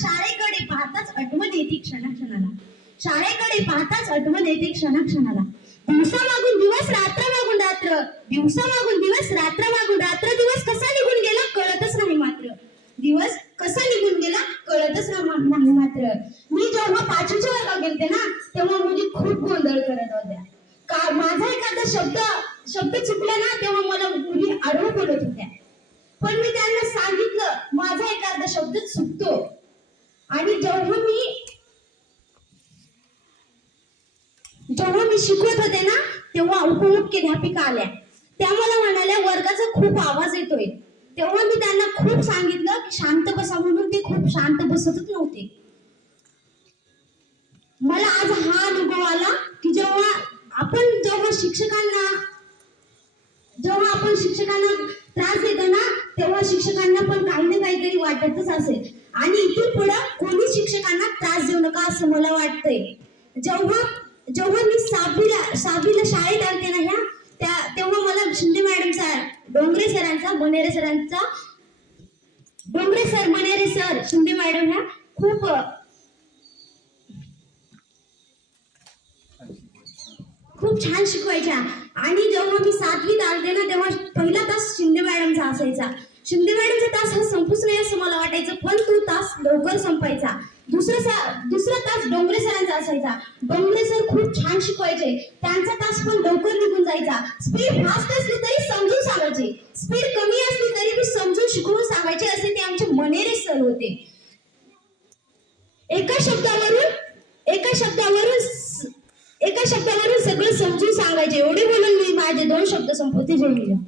शाळेकडे पाहताच आठवण येते क्षणाक्षणाला. शाळेकडे पाहताच आठवण येते क्षणाक्षणाला. दिवसा मागून दिवस, रात्र मागून रात्र, दिवसा मागून दिवस, रात्र मागून रात्र. दिवस कसा निघून गेला कळतच नाही मात्र. दिवस कसा निघून गेला कळतच नाही मात्र. मी जेव्हा 5वीच्या वर्गात गेलते ना, तेव्हा मुली खूप गोंधळ करत होत्या. माझा एखादा शब्द चुकला ना, तेव्हा मला मुली आडवं बोलत होत्या. पण मी त्यांना सांगितलं माझा एखादा शब्द चुकतो. आणि जेव्हा मी शिकवत होते ना, तेव्हा उपमुख्याध्यापिका आल्या. त्या मला म्हणाल्या वर्गाचा खूप आवाज येतोय. तेव्हा मी त्यांना खूप सांगितलं की शांत बसा म्हणून. ते खूप शांत बसतच नव्हते. मला आज हा अनुभव आला की जेव्हा आपण शिक्षकांना त्रास देतो ना, तेव्हा शिक्षकांना पण काही ना काहीतरी वाटतच असेल. आणि इथून पुढे कोणी शिक्षकांना त्रास देऊ नका असं मला वाटतंय. जेव्हा मी 6वीला शाळेत आलते ना तेव्हा मला शिंदे मॅडमचा, डोंगरे सर शिंदे मॅडम ह्या खूप छान शिकवायच्या. आणि जेव्हा मी 7वीत आलते ना, तेव्हा पहिला तास शिंदे मॅडमचा असायचा. शिंदे मॅडमचा तास हा संपूच नाही असं मला वाटायचं, पण तो तास लवकर संपायचा. दुसरा तास डोंगरे सरांचा असायचा. डोंगरे सर खूप छान शिकवायचे. त्यांचा तास पण लवकर निघून जायचा. स्पीड फास्ट असली तरी समजून सांगायचे, स्पीड कमी असली तरी मी समजून शिकवून सांगायचे. असे ते आमचे मनेरे सर होते. एका शब्दावरून सगळं समजून सांगायचे. एवढे बोलून मी माझे 2 शब्द संपवते. जय हिंद.